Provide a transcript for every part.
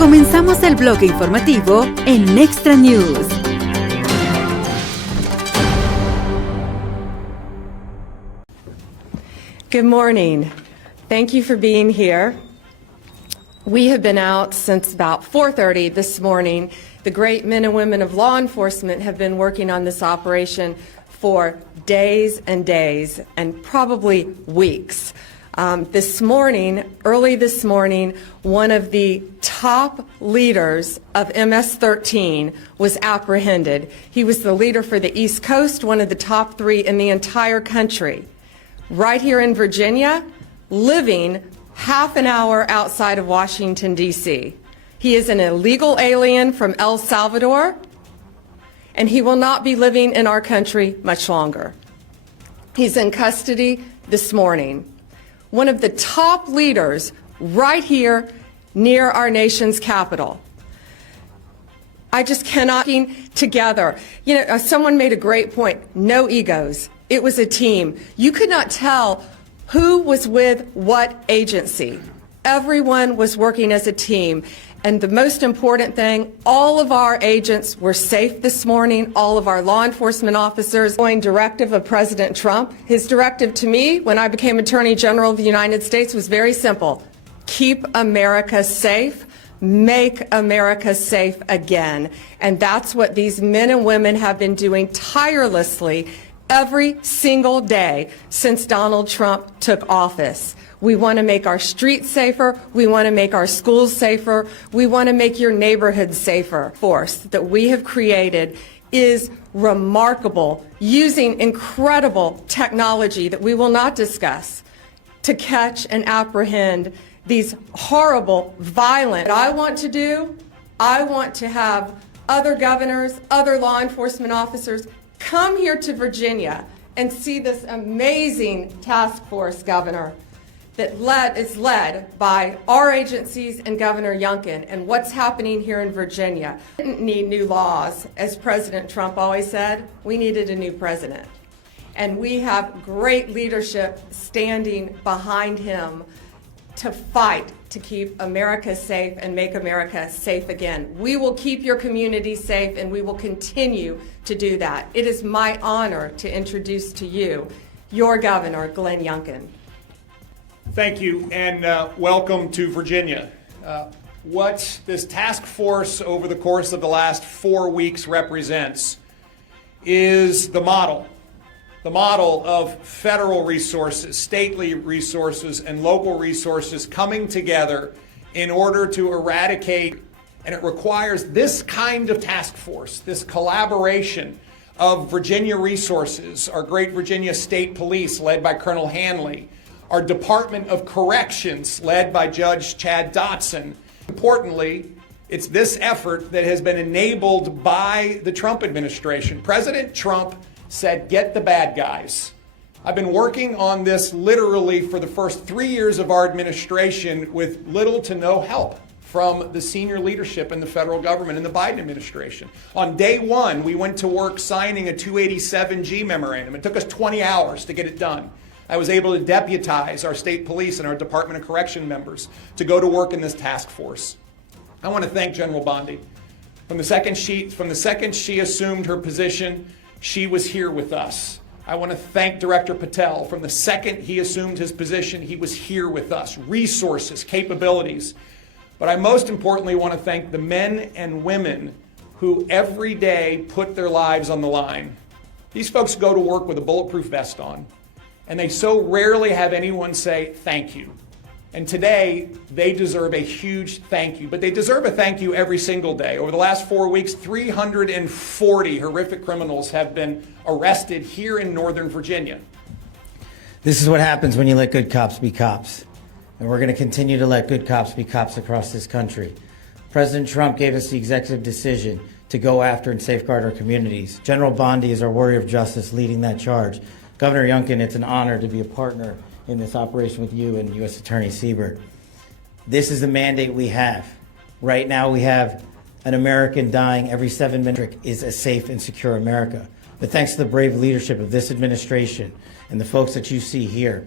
Comenzamos el bloque informativo en Extra News. Good morning. Thank you for being here. We have been out since about 4:30 this morning. The great men and women of law enforcement have been working on this operation for days and days, and probably weeks. Early this morning, one of the top leaders of MS-13 was apprehended. He was the leader for the East Coast, one of the top 3 in the entire country. Right here in Virginia, living half an hour outside of Washington, D.C. He is an illegal alien from El Salvador, and he will not be living in our country much longer. He's in custody this morning. One of the top leaders right here near our nation's capital. I just cannot together. You know, someone made a great point. No egos. It was a team. You could not tell who was with what agency. Everyone was working as a team. And the most important thing, all of our agents were safe this morning, all of our law enforcement officers. Following directive of President Trump, his directive to me when I became Attorney General of the United States was very simple. Keep America safe, make America safe again. And that's what these men and women have been doing tirelessly every single day since Donald Trump took office. We want to make our streets safer. We want to make our schools safer. We want to make your neighborhoods safer. Force that we have created is remarkable, using incredible technology that we will not discuss to catch and apprehend these horrible, violent. What I want to do, I want to have other governors, other law enforcement officers come here to Virginia and see this amazing task force, Governor, that is led by our agencies and Governor Youngkin, and what's happening here in Virginia. We didn't need new laws, as President Trump always said. We needed a new president. And we have great leadership standing behind him to fight to keep America safe and make America safe again. We will keep your community safe, and we will continue to do that. It is my honor to introduce to you your Governor, Glenn Youngkin. Thank you, and welcome to Virginia. What this task force over the course of the last 4 weeks represents is the model of federal resources, stately resources, and local resources coming together in order to eradicate, and it requires this kind of task force, this collaboration of Virginia resources, our great Virginia State Police led by Colonel Hanley, our Department of Corrections led by Judge Chad Dotson. Importantly, it's this effort that has been enabled by the Trump administration. President Trump said, get the bad guys. I've been working on this literally for the first 3 years of our administration with little to no help from the senior leadership in the federal government and the Biden administration. On day 1, we went to work signing a 287G memorandum. It took us 20 hours to get it done. I was able to deputize our state police and our Department of Correction members to go to work in this task force. I want to thank General Bondi. From the second she assumed her position, she was here with us. I want to thank Director Patel. From the second he assumed his position, he was here with us. Resources, capabilities. But I most importantly want to thank the men and women who every day put their lives on the line. These folks go to work with a bulletproof vest on, and they so rarely have anyone say thank you. And today, they deserve a huge thank you, but they deserve a thank you every single day. Over the last 4 weeks, 340 horrific criminals have been arrested here in Northern Virginia. This is what happens when you let good cops be cops. And we're going to continue to let good cops be cops across this country. President Trump gave us the executive decision to go after and safeguard our communities. General Bondi is our warrior of justice leading that charge. Governor Youngkin, it's an honor to be a partner in this operation with you and U.S. Attorney Siebert. This is the mandate we have. Right now we have an American dying every 7 minutes is a safe and secure America. But thanks to the brave leadership of this administration and the folks that you see here,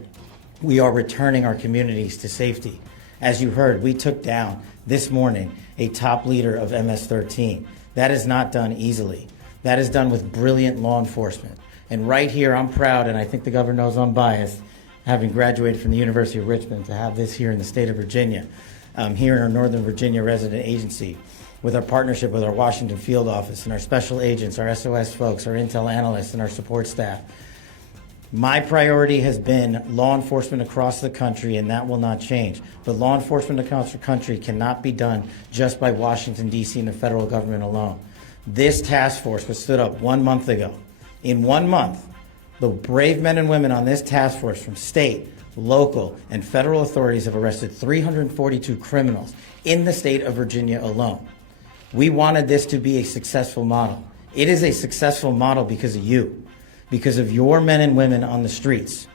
we are returning our communities to safety. As you heard, we took down this morning a top leader of MS-13. That is not done easily. That is done with brilliant law enforcement. And right here, I'm proud, and I think the governor knows I'm biased, having graduated from the University of Richmond, to have this here in the state of Virginia, here in our Northern Virginia resident agency, with our partnership with our Washington field office and our special agents, our SOS folks, our intel analysts, and our support staff. My priority has been law enforcement across the country, and that will not change. But law enforcement across the country cannot be done just by Washington, D.C. and the federal government alone. This task force was stood up 1 month ago. In 1 month, the brave men and women on this task force from state, local, and federal authorities have arrested 342 criminals in the state of Virginia alone. We wanted this to be a successful model. It is a successful model because of you, because of your men and women on the streets.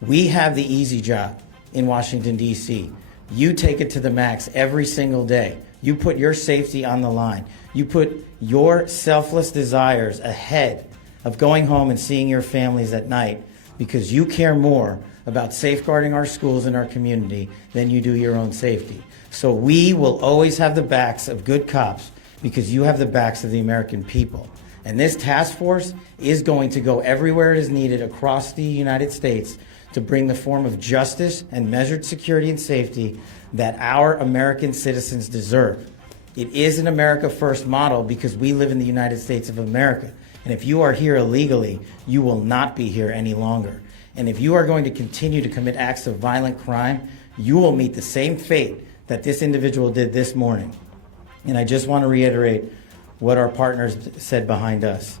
We have the easy job in Washington, D.C. You take it to the max every single day. You put your safety on the line. You put your selfless desires ahead of going home and seeing your families at night because you care more about safeguarding our schools and our community than you do your own safety. So we will always have the backs of good cops because you have the backs of the American people. And this task force is going to go everywhere it is needed across the United States to bring the form of justice and measured security and safety that our American citizens deserve. It is an America First model because we live in the United States of America. And if you are here illegally, you will not be here any longer. And if you are going to continue to commit acts of violent crime, you will meet the same fate that this individual did this morning. And I just want to reiterate what our partners said behind us.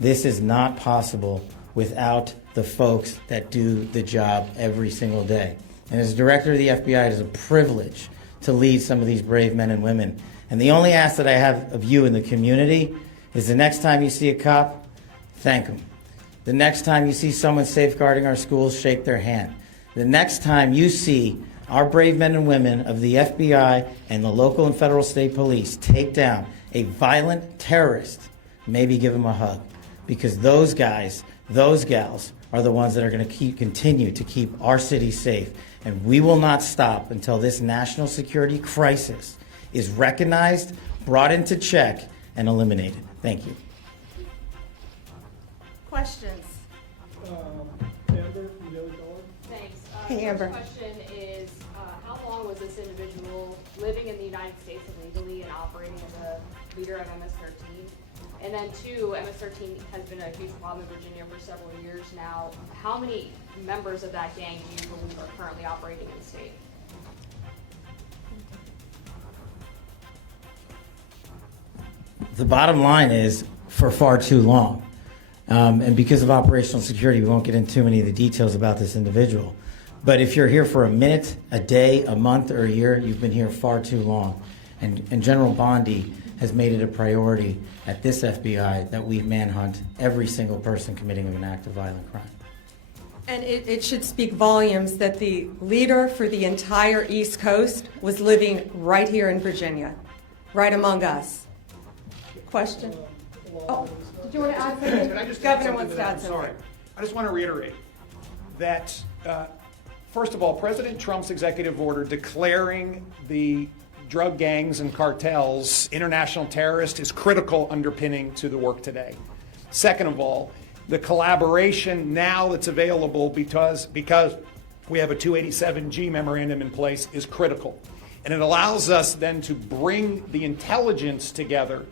This is not possible without the folks that do the job every single day. And as director of the FBI, it is a privilege to lead some of these brave men and women. And the only ask that I have of you in the community is the next time you see a cop, thank them. The next time you see someone safeguarding our schools, shake their hand. The next time you see our brave men and women of the FBI and the local and federal state police take down a violent terrorist, maybe give them a hug. Because those guys, those gals, are the ones that are going to continue to keep our city safe. And we will not stop until this national security crisis is recognized, brought into check, and eliminated. Thank you. Questions? Amber, you know the dog? Thanks. Hey, Amber. The question is, how long was this individual living in the United States illegally and operating as a leader of MS-13? And then two, MS-13 has been a huge problem in Virginia for several years now. How many members of that gang do you believe are currently operating in the state? The bottom line is for far too long. And because of operational security, we won't get into too many of the details about this individual. But if you're here for a minute, a day, a month, or a year, you've been here far too long. And General Bondi has made it a priority at this FBI that we manhunt every single person committing an act of violent crime. And it should speak volumes that the leader for the entire East Coast was living right here in Virginia, right among us. Question? Oh, did you want to add something? Can I just Governor add wants to that? add I'm something. sorry. I just want to reiterate that, first of all, President Trump's executive order declaring the drug gangs and cartels international terrorists is critical underpinning to the work today. Second of all, the collaboration now that's available because we have a 287G memorandum in place is critical. And it allows us then to bring the intelligence together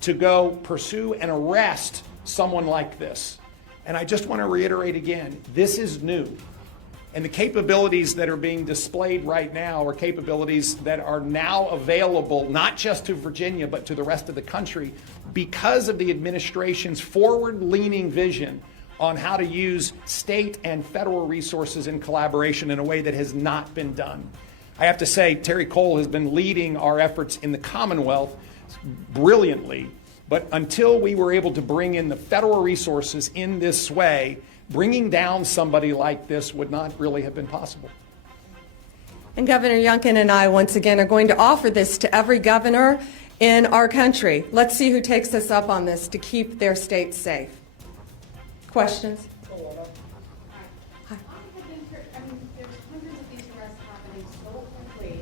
to go pursue and arrest someone like this. And I just want to reiterate again, this is new. And the capabilities that are being displayed right now are capabilities that are now available not just to Virginia but to the rest of the country because of the administration's forward-leaning vision on how to use state and federal resources in collaboration in a way that has not been done. I have to say, Terry Cole has been leading our efforts in the Commonwealth brilliantly, but until we were able to bring in the federal resources in this way, bringing down somebody like this would not really have been possible. And Governor Youngkin and I, once again, are going to offer this to every governor in our country. Let's see who takes us up on this to keep their states safe. Questions? There's hundreds of these arrests happening so quickly.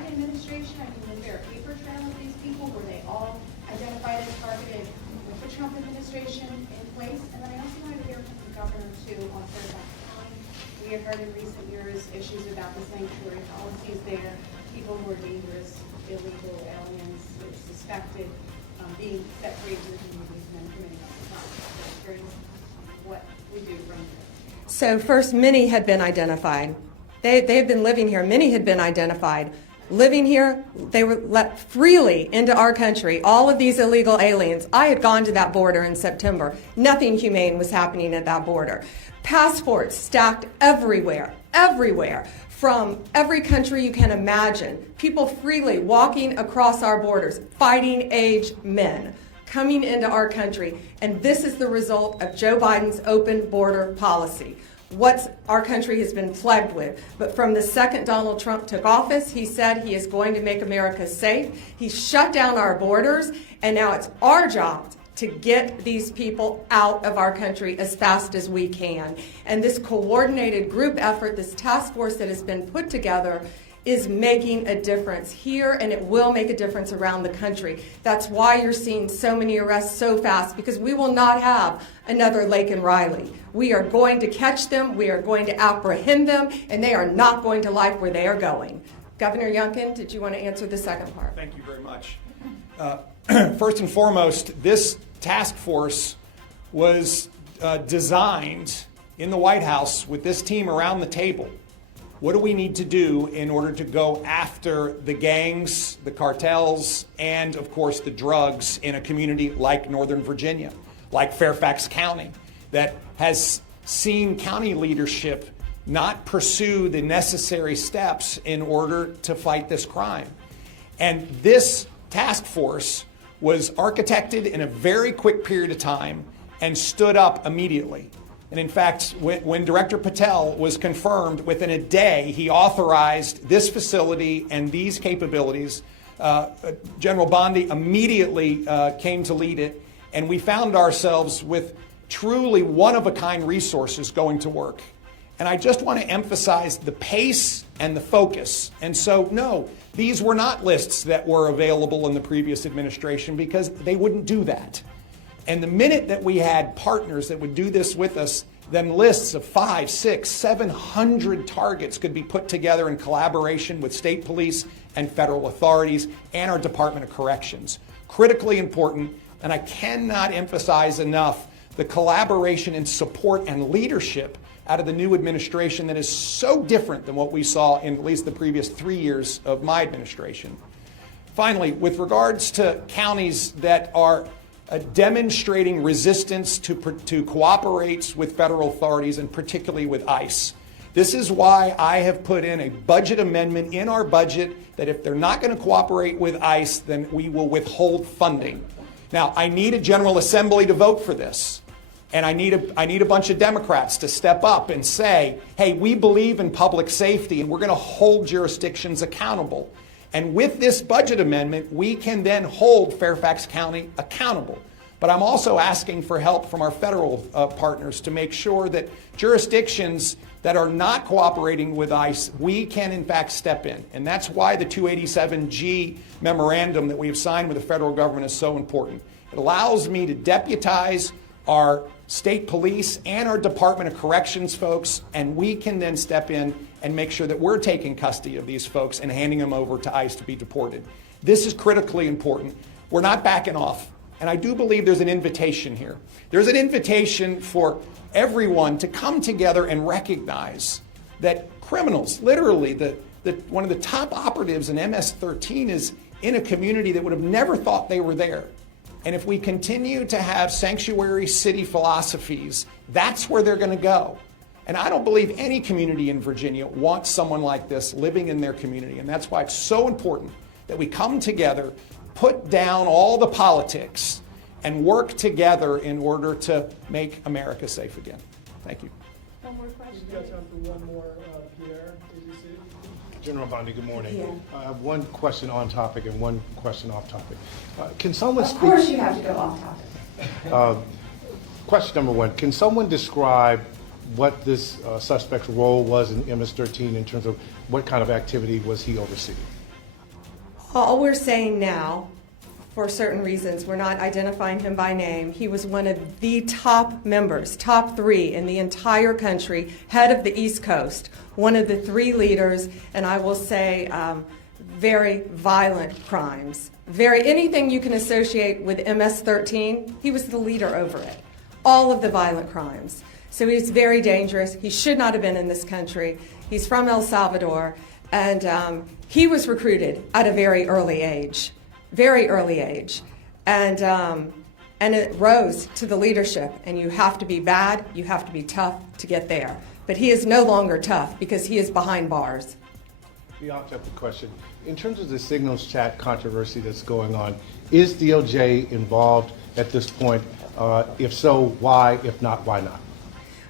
Biden administration? I mean, was there a paper trail of these people? Were they all identified as targeted with the Trump administration in place? And then I also wanted to hear from the governor, too, on Fairfax County. We have heard in recent years issues about the sanctuary policies there, people who are dangerous, illegal aliens, suspected being set free into the communities and then committing other crimes. So curious what we do from there. So first, many had been identified. They had been living here. Many had been identified. Living here, they were let freely into our country. All of these illegal aliens. I had gone to that border in September. Nothing humane was happening at that border. Passports stacked everywhere, everywhere. From every country you can imagine. People freely walking across our borders, fighting age men coming into our country. And this is the result of Joe Biden's open border policy. What our country has been plagued with. But from the second Donald Trump took office, he said he is going to make America safe. He shut down our borders, and now it's our job to get these people out of our country as fast as we can. And this coordinated group effort, this task force that has been put together, is making a difference here, and it will make a difference around the country. That's why you're seeing so many arrests so fast, because we will not have another Lake and Riley. We are going to catch them, we are going to apprehend them, and they are not going to like where they are going. Governor Youngkin, did you want to answer the second part? Thank you very much. First and foremost, this task force was designed in the White House with this team around the table. What do we need to do in order to go after the gangs, the cartels, and of course the drugs in a community like Northern Virginia, like Fairfax County, that has seen county leadership not pursue the necessary steps in order to fight this crime? And this task force was architected in a very quick period of time and stood up immediately. And in fact, when Director Patel was confirmed, within a day, he authorized this facility and these capabilities. General Bondi immediately came to lead it, and we found ourselves with truly one-of-a-kind resources going to work. And I just want to emphasize the pace and the focus. And so, no, these were not lists that were available in the previous administration, because they wouldn't do that. And the minute that we had partners that would do this with us, then lists of 500, 600, 700 targets could be put together in collaboration with state police and federal authorities and our Department of Corrections. Critically important, and I cannot emphasize enough the collaboration and support and leadership out of the new administration that is so different than what we saw in at least the previous 3 years of my administration. Finally, with regards to counties that are demonstrating resistance to cooperate with federal authorities, and particularly with ICE. This is why I have put in a budget amendment in our budget that if they're not going to cooperate with ICE, then we will withhold funding. Now, I need a General Assembly to vote for this. And I need a bunch of Democrats to step up and say, hey, we believe in public safety and we're going to hold jurisdictions accountable. And with this budget amendment, we can then hold Fairfax County accountable. But I'm also asking for help from our federal partners to make sure that jurisdictions that are not cooperating with ICE, we can in fact step in. And that's why the 287G memorandum that we have signed with the federal government is so important. It allows me to deputize our state police and our Department of Corrections folks, and we can then step in and make sure that we're taking custody of these folks and handing them over to ICE to be deported. This is critically important. We're not backing off. And I do believe there's an invitation here. There's an invitation for everyone to come together and recognize that criminals, literally, one of the top operatives in MS-13 is in a community that would have never thought they were there. And if we continue to have sanctuary city philosophies, that's where they're going to go. And I don't believe any community in Virginia wants someone like this living in their community. And that's why it's so important that we come together, put down all the politics, and work together in order to make America safe again. Thank you. One more question. We've got time for one more, Pierre, ABC. General Bondi, good morning. Yeah. I have one question on topic and one question off topic. Can someone Of course you have to go off topic. Question number one, can someone describe what this suspect's role was in MS-13 in terms of what kind of activity was he overseeing? All we're saying now, for certain reasons, we're not identifying him by name. He was one of the top members, top 3 in the entire country, head of the East Coast, one of the 3 leaders, and I will say very violent crimes. Anything you can associate with MS-13, he was the leader over it. All of the violent crimes. So he's very dangerous. He should not have been in this country. He's from El Salvador, and he was recruited at a very early age, and it rose to the leadership. And you have to be bad, you have to be tough to get there. But he is no longer tough because he is behind bars. The off-topic question. In terms of the signals chat controversy that's going on, is DOJ involved at this point? If so, why? If not, why not?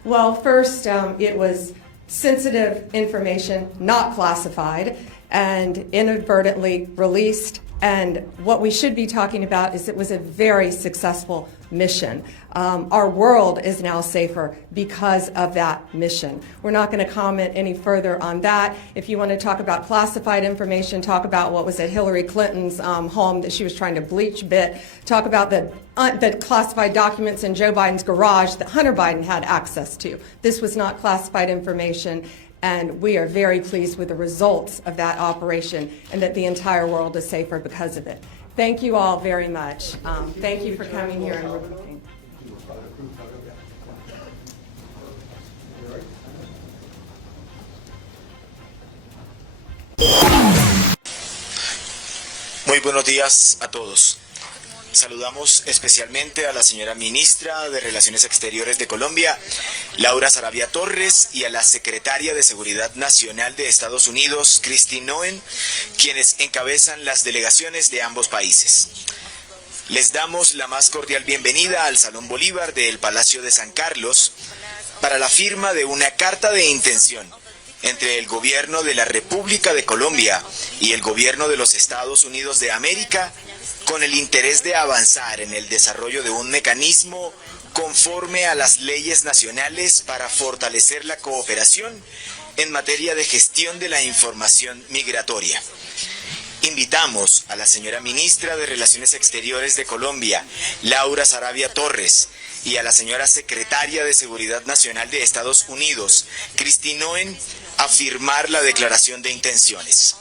Well, first, it was sensitive information, not classified, and inadvertently released. And what we should be talking about is it was a very successful mission. Our world is now safer because of that mission. We're not going to comment any further on that. If you want to talk about classified information, talk about what was at Hillary Clinton's home that she was trying to bleach bit, talk about the classified documents in Joe Biden's garage that Hunter Biden had access to. This was not classified information. And we are very pleased with the results of that operation and that the entire world is safer because of it. Thank you all very much. Thank you for coming here and reporting. Muy buenos días a todos. Saludamos especialmente a la señora ministra de Relaciones Exteriores de Colombia, Laura Sarabia Torres, y a la secretaria de Seguridad Nacional de Estados Unidos, Christine Noen, quienes encabezan las delegaciones de ambos países. Les damos la más cordial bienvenida al Salón Bolívar del Palacio de San Carlos para la firma de una carta de intención entre el gobierno de la República de Colombia y el gobierno de los Estados Unidos de América, con el interés de avanzar en el desarrollo de un mecanismo conforme a las leyes nacionales para fortalecer la cooperación en materia de gestión de la información migratoria. Invitamos a la señora ministra de Relaciones Exteriores de Colombia, Laura Sarabia Torres, y a la señora secretaria de Seguridad Nacional de Estados Unidos, Christine Noen, a firmar la declaración de intenciones.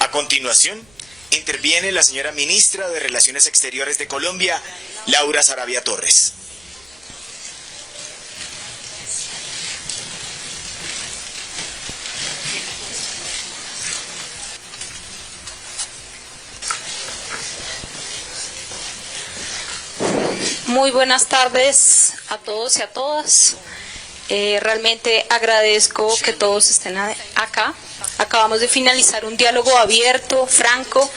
A continuación, interviene la señora ministra de Relaciones Exteriores de Colombia, Laura Sarabia Torres. Muy buenas tardes a todos y a todas. Realmente agradezco que todos estén acá. Acabamos de finalizar un diálogo abierto, franco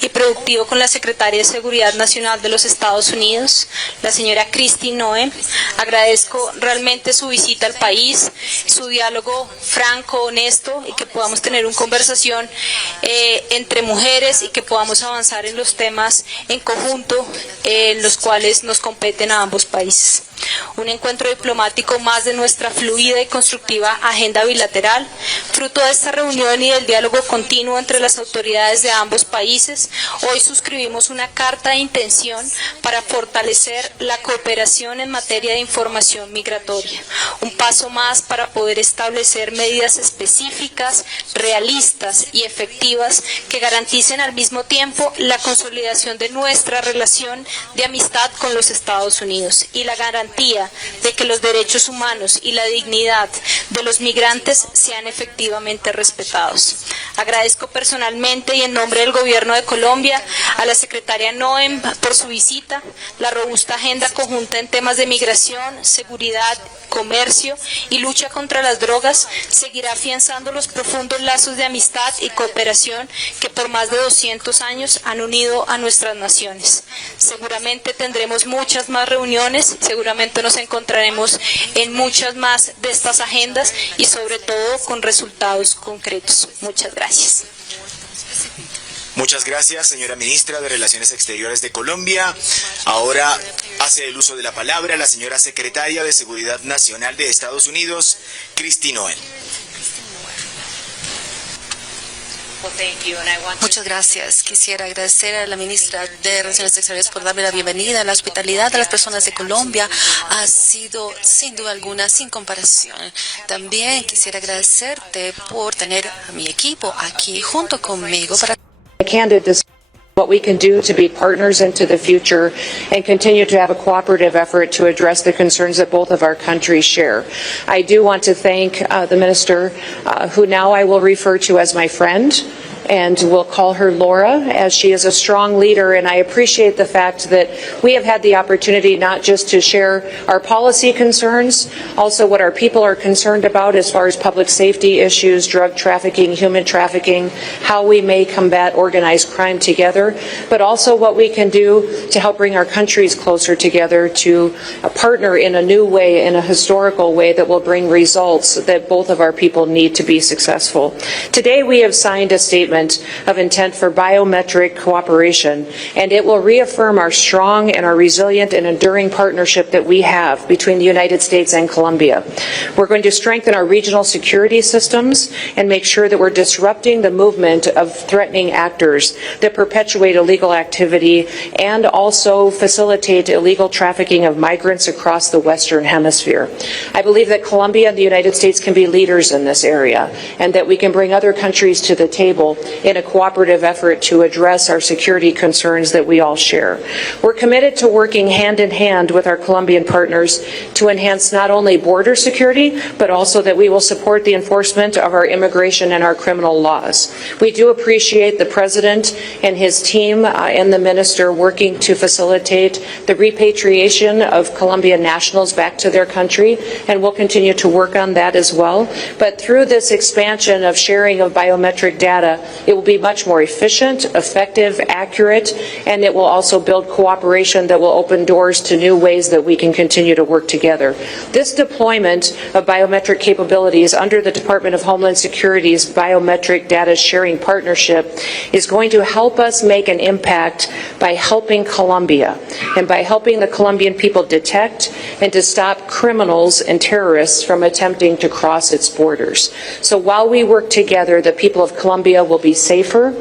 y productivo con la Secretaria de Seguridad Nacional de los Estados Unidos, la señora Christine Noem. Agradezco realmente su visita al país, su diálogo franco, honesto, y que podamos tener una conversación entre mujeres y que podamos avanzar en los temas en conjunto en los cuales nos competen a ambos países. Un encuentro diplomático más de nuestra fluida y constructiva agenda bilateral. Fruto de esta reunión y del diálogo continuo entre las autoridades de ambos países, hoy suscribimos una carta de intención para fortalecer la cooperación en materia de información migratoria. Un paso más para poder establecer medidas específicas, realistas y efectivas que garanticen al mismo tiempo la consolidación de nuestra relación de amistad con los Estados Unidos y la garantía de que los derechos humanos y la dignidad de los migrantes sean efectivamente respetados. Agradezco personalmente y en nombre del Gobierno de Colombia a la secretaria Noem por su visita. La robusta agenda conjunta en temas de migración, seguridad, comercio y lucha contra las drogas seguirá afianzando los profundos lazos de amistad y cooperación que por más de 200 años han unido a nuestras naciones. Seguramente tendremos muchas más reuniones, seguramente nos encontraremos en muchas más de estas agendas y sobre todo con resultados concretos. Muchas gracias. Muchas gracias, señora ministra de Relaciones Exteriores de Colombia. Ahora hace el uso de la palabra la señora secretaria de Seguridad Nacional de Estados Unidos, Christine Noem. Muchas gracias. Quisiera agradecer a la ministra de Relaciones Exteriores por darme la bienvenida. La hospitalidad de las personas de Colombia ha sido, sin duda alguna, sin comparación. También quisiera agradecerte por tener a mi equipo aquí junto conmigo para what we can do to be partners into the future and continue to have a cooperative effort to address the concerns that both of our countries share. I do want to thank the minister, who now I will refer to as my friend, and we'll call her Laura, as she is a strong leader, and I appreciate the fact that we have had the opportunity not just to share our policy concerns, also what our people are concerned about as far as public safety issues, drug trafficking, human trafficking, how we may combat organized crime together, but also what we can do to help bring our countries closer together to partner in a new way, in a historical way that will bring results that both of our people need to be successful. Today we have signed a statement of intent for biometric cooperation, and it will reaffirm our strong and our resilient and enduring partnership that we have between the United States and Colombia. We're going to strengthen our regional security systems and make sure that we're disrupting the movement of threatening actors that perpetuate illegal activity and also facilitate illegal trafficking of migrants across the Western Hemisphere. I believe that Colombia and the United States can be leaders in this area, and that we can bring other countries to the table in a cooperative effort to address our security concerns that we all share. We're committed to working hand in hand with our Colombian partners to enhance not only border security, but also that we will support the enforcement of our immigration and our criminal laws. We do appreciate the President and his team and the Minister working to facilitate the repatriation of Colombian nationals back to their country, and we'll continue to work on that as well. But through this expansion of sharing of biometric data, it will be much more efficient, effective, accurate, and it will also build cooperation that will open doors to new ways that we can continue to work together. This deployment of biometric capabilities under the Department of Homeland Security's Biometric Data Sharing Partnership is going to help us make an impact by helping Colombia and by helping the Colombian people detect and to stop criminals and terrorists from attempting to cross its borders. So while we work together, the people of Colombia will be safer,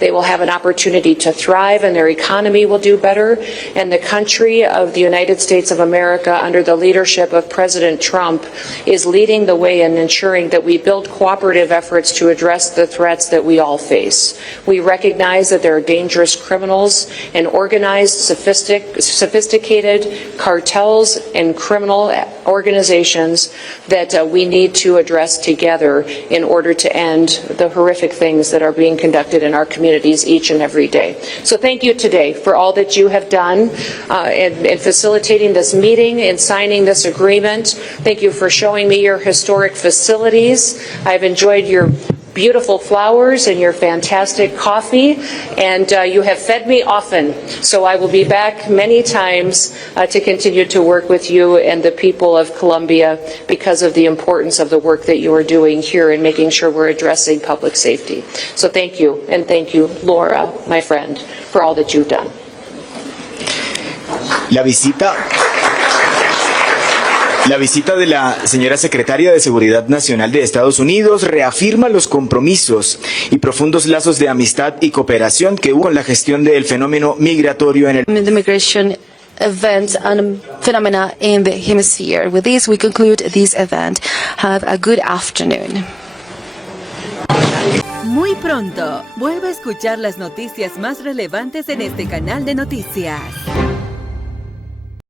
they will have an opportunity to thrive, and their economy will do better, and the country of the United States of America under the leadership of President Trump is leading the way in ensuring that we build cooperative efforts to address the threats that we all face. We recognize that there are dangerous criminals and organized, sophisticated cartels and criminal organizations that we need to address together in order to end the horrific things that are being conducted in our communities each and every day. So thank you today for all that you have done in facilitating this meeting and signing this agreement. Thank you for showing me your historic facilities. I've enjoyed your beautiful flowers and your fantastic coffee, and you have fed me often. So I will be back many times to continue to work with you and the people of Colombia because of the importance of the work that you are doing here in making sure we're addressing public safety. So thank you, and thank you, Laura, my friend, for all that you've done. La visita de la señora secretaria de Seguridad Nacional de Estados Unidos reafirma los compromisos y profundos lazos de amistad y cooperación que hubo con la gestión del fenómeno migratorio en el The migration events and phenomena in the hemisphere. With this, we conclude this event. Have a good afternoon. Muy pronto, vuelve a escuchar las noticias más relevantes en este canal de noticias.